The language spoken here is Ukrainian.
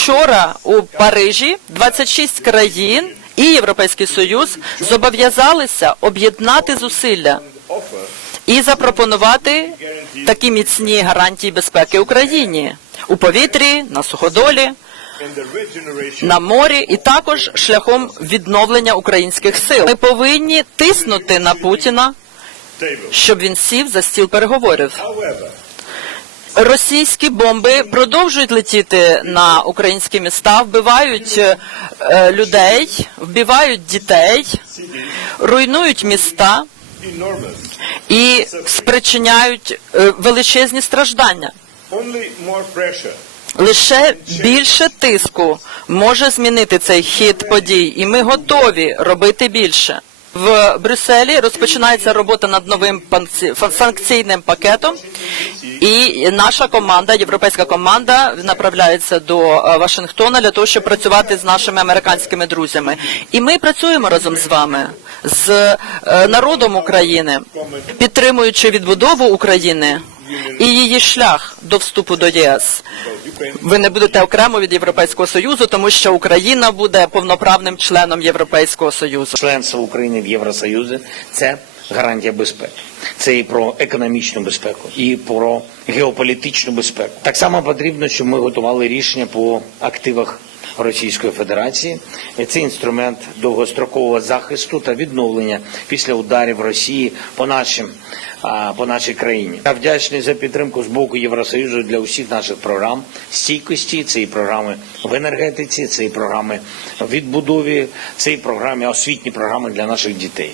Вчора у Парижі 26 країн і Європейський Союз зобов'язалися об'єднати зусилля і запропонувати такі міцні гарантії безпеки Україні у повітрі, на суходолі, на морі і також шляхом відновлення українських сил. Ми повинні тиснути на Путіна, щоб він сів за стіл переговорів. Російські бомби продовжують летіти на українські міста, вбивають е, людей, вбивають дітей, руйнують міста і спричиняють е, величезні страждання. Лише більше тиску може змінити цей хід подій, і ми готові робити більше. В Брюсселі розпочинається робота над новим санкційним пакетом, і наша команда, європейська команда, направляється до е, Вашингтона для того, щоб працювати з нашими американськими друзями. І ми працюємо разом з вами, з е, народом України, підтримуючи відбудову України і її шлях до вступу до ЄС. Ви не будете окремо від Європейського Союзу, тому що Україна буде повноправним членом Європейського Союзу. Членство України в Євросоюзі це гарантія безпеки. Це і про економічну безпеку, і про геополітичну безпеку. Так само потрібно, щоб ми готували рішення по активах Російської Федерації. Це інструмент довгострокового захисту та відновлення після ударів Росії по нашим по нашій країні. Я вдячний за підтримку з боку Євросоюзу для усіх наших програм стійкості. Це і програми в енергетиці, це і програми в відбудові, це і програми освітні програми для наших дітей.